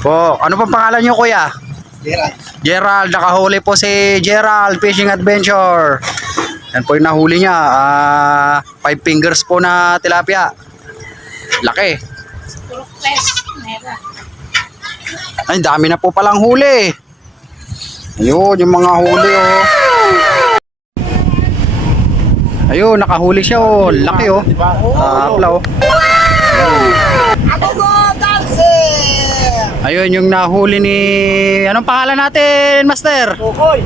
Po, ano pong pangalan niyo kuya? Gerald. Gerald, nakahuli po si Gerald Fishing Adventure. Yan po yung nahuli niya. 5 fingers po na tilapia. Laki. Ay, dami na po palang huli. Ayun, yung mga huli oh. Ayun, nakahuli siya oh. Laki oh. Apla oh. Ayun yung nahuli ni... Anong pangalan natin, Master? Kokoy.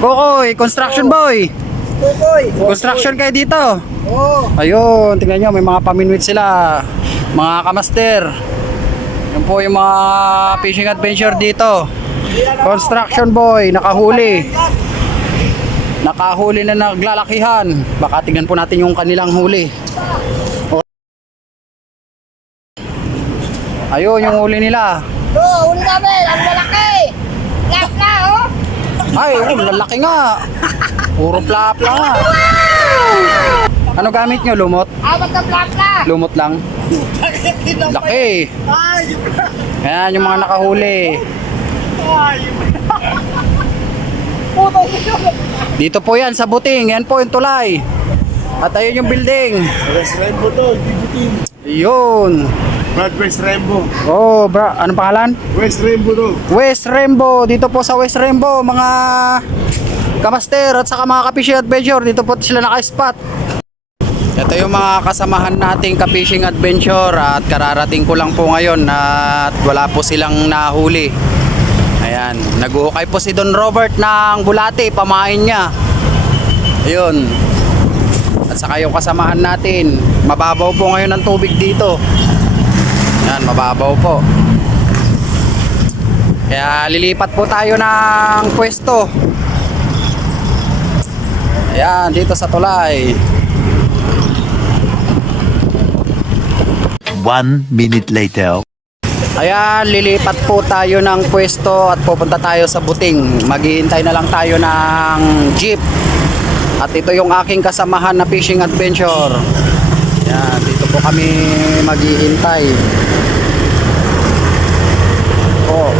Kokoy, construction boy. Kokoy. Construction kayo dito. Oo. Ayun, tingnan nyo, may mga paminwit sila. Mga kamaster. Yan po yung mga fishing adventure dito. Construction boy, nakahuli. Nakahuli na naglalakihan. Baka tingnan po natin yung kanilang huli. Ayun, yung huli nila. Huli namin. Ang malaki. Lahat na, oh. Ay, lalaki nga. Puro plapla nga. Ano gamit nyo? Lumot? Apat na black na. Lumot lang. Laki. Ayan yung mga nakahuli. Dito po yan sa Buting. Yan po yung tulay. At ayun yung building. West Rainbow to. Bibutin. Yun. Brad West Rainbow. Oh, bro. Anong pangalan? West Rainbow to. West Rainbow. Dito po sa West Rainbow, mga kamaster at saka mga ka-fishing adventure. Dito po sila naka-spot. Ito yung mga kasamahan nating ka-fishing adventure at kararating ko lang po ngayon at wala po silang nahuli. Ayan, naguhukay po si Don Robert ng bulate, pamain niya. Ayun. At saka yung kasamahan natin, mababaw po ngayon ang tubig dito. Ayan, mababaw po. Kaya lilipat po tayo ng pwesto. Ayan, dito sa tulay. 1 minute later. Ayan, lilipat po tayo ng pwesto at pupunta tayo sa Buting. Maghihintay na lang tayo ng jeep. At ito yung aking kasamahan na fishing adventure. Ayan, dito po kami maghihintay. Oh.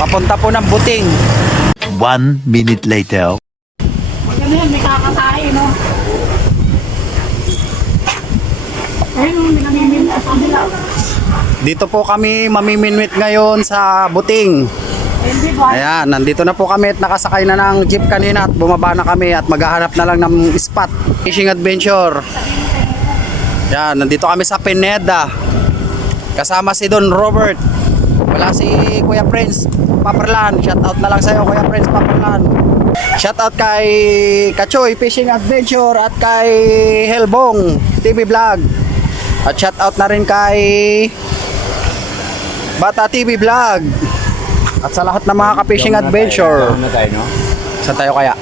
Papunta po ng Buting. 1 minute later. Maganda yan. May kakatayin, no? Ayun, may namimili sa kanila. Dito po kami mamiminwit ngayon sa Buting. Ayan, nandito na po kami at nakasakay na ng jeep kanina at bumaba na kami at maghahanap na lang ng spot. Fishing adventure. Ayan, nandito kami sa Pineda. Kasama si Don Robert. Wala si Kuya Prince Paperlan. Shout out na lang sa'yo Kuya Prince Paperlan. Shout out kay Kachoy Fishing Adventure at kay Helbong TV Vlog. At shout out na rin kay Bata TV Vlog. At sa lahat ng mga ka-fishing adventure. Saan tayo kaya?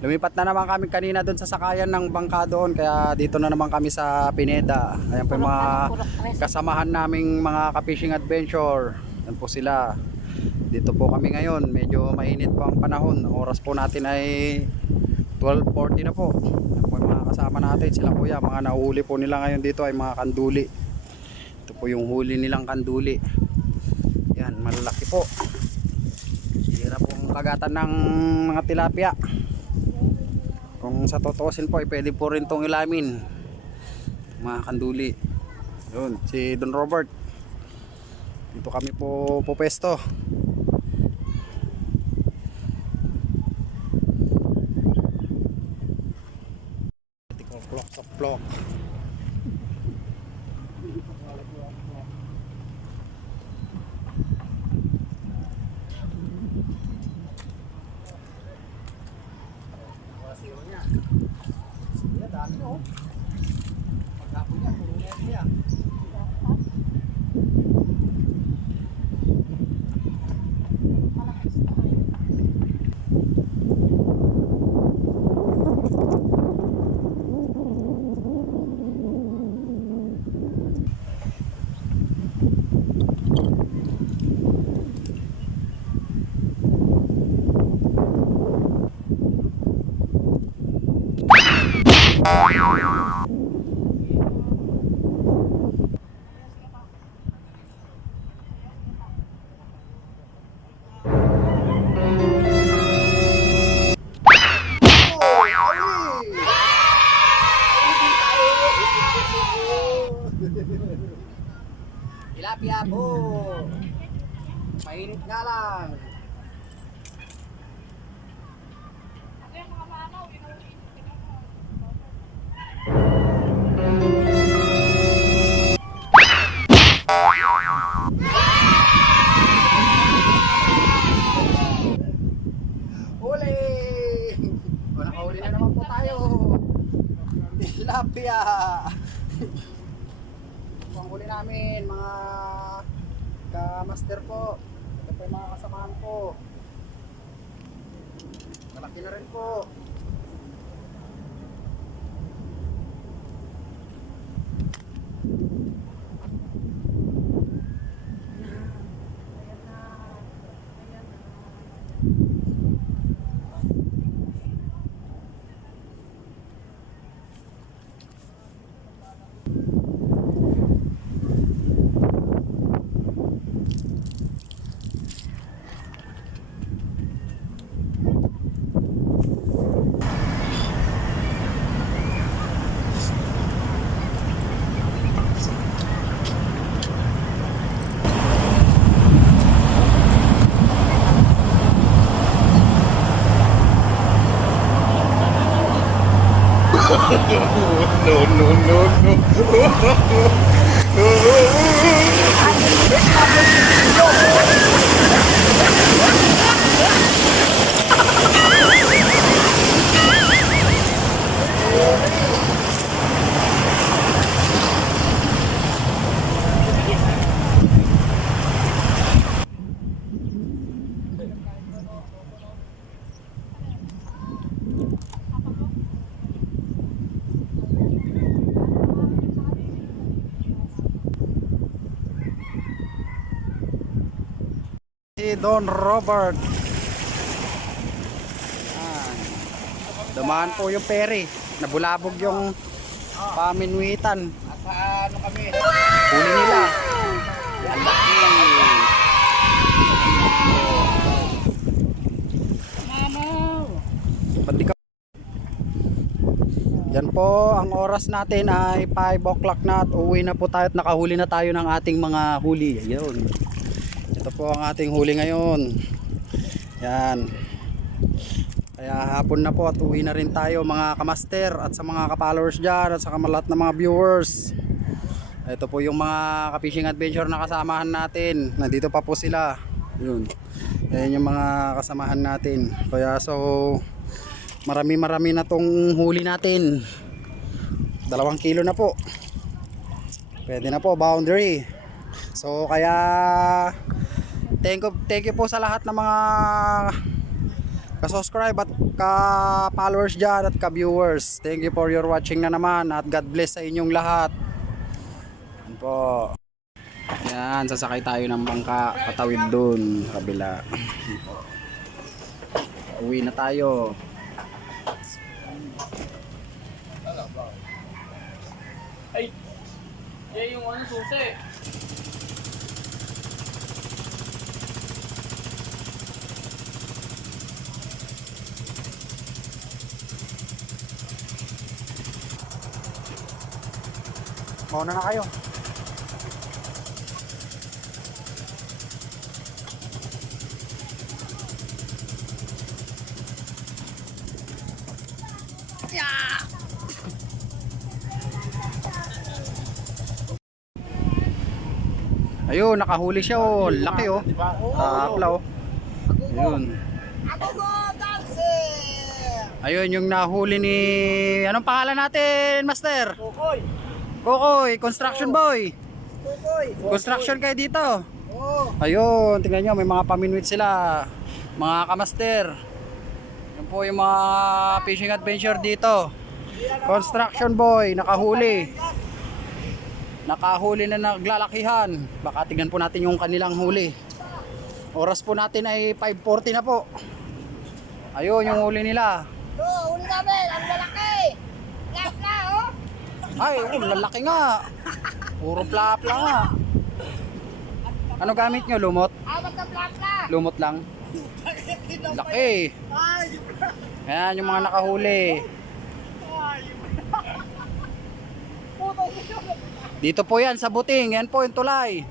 Lumipat na naman kami kanina doon sa sakayan ng bangka doon. Kaya dito na naman kami sa Pineda. Ayan po yung mga kasamahan naming mga ka-fishing adventure. Ayan po sila. Dito po kami ngayon. Medyo mainit po ang panahon. Ang oras po natin ay 12:40 na po. Ayan po yung mga kasama natin. Sila kuya. Mga nahuli po nila ngayon dito ay mga kanduli. Ito po yung huli nilang kanduli. Yan, malalaki po. Hira po ang kagatan ng mga tilapia. Kung sa tutuusin po, pwede po rin itong ilamin. Mga kanduli. Yun, si Don Robert. Dito kami po pupesto. Plok. Tilapia po. Mainit nga lang. Huli! O, nakahuli na naman po tayo. Tilapia. Ito ang huli namin, mga ka-master po. Ito po yung mga kasamahan ko. Malaki na rin po. Si Don Robert. Dumaan po yung ferry. Nabulabog yung paminwitan. Sa ano kami? Huli nila. Ang laki. Pati ka. Yan po, ang oras natin ay 5 o'clock na at uwi na po tayo at nakahuli na tayo ng ating mga huli. Ayun. Ito po ang ating huli ngayon. Yan. Kaya hapon na po at uwi na rin tayo mga kamaster at sa mga ka-followers dyan at sa lahat ng mga viewers. Ito po yung mga ka-fishing adventure na kasamahan natin. Nandito pa po sila. Yun. Ayan yung mga kasamahan natin. Kaya so marami na tong huli natin. 2 kilo na po. Pwede na po, boundary. So kaya thank you po sa lahat ng mga ka-subscribe at ka-followers dyan at ka-viewers. Thank you for your watching na naman at God bless sa inyong lahat. Yan po. Yan, sasakay tayo ng bangka patawid dun kabila. Uwi na tayo. Ay! Yan yung ano, susi. Mauna na kayo. Ayun, nakahuli siya oh. Laki oh. Tapla oh. Ayun. Ako go, dancer! Ayun yung nahuli ni... Anong pangalan natin, Master? Kokoy! Kokoy, construction boy. Kokoy! Construction kayo dito. Oo! Ayun, tingnan nyo, may mga paminwit sila. Mga kamaster. Yan po yung mga fishing adventure dito. Construction boy, nakahuli. Nakahuli na naglalakihan. Baka tignan po natin yung kanilang huli. Oras po natin ay 5:40 na po. Ayun yung huli nila. Oo, huli namin! Ang lalaki! Ngap na, oh! Ay, lalaki nga. Puro plapla nga. Ano gamit nyo? Lumot? Apat na plak na! Lumot lang. Laki. Ayan yung mga nakahuli. Dito po yan sa Buting. Yan po yung tulay.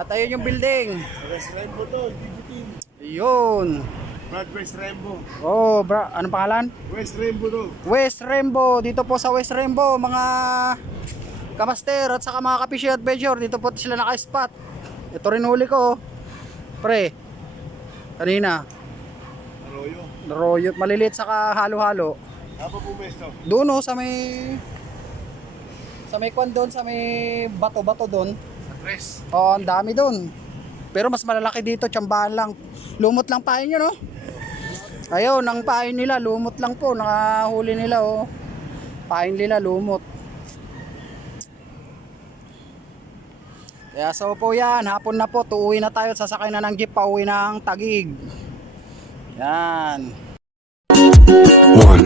At ayun yung building. West Rainbow to, Bibitin. Yun. Brad West Rainbow. Oh, bro, anong pangalan? West Rainbow to. West Rainbow. Dito po sa West Rainbow, mga kamaster at saka mga ka-fishing adventure. Dito po sila naka-spot. Ito rin huli ko. Pre. Kanina. Arroyo. Royot, maliliit saka halo-halo. Haba po mesto. Doon oh, sa may kwan doon, sa may bato-bato doon. Sa tres. Oo, ang dami doon. Pero mas malalaki dito, tsambahan lang. Lumot lang pain yun, oh. Ayun, ang pain nila, lumot lang po. Nakahuli nila, oh. Pain nila, lumot. Kaya so po yan, hapon na po, tuuwi na tayo, sasakay na ng jeep, pauwi ng Taguig. Yan. 1,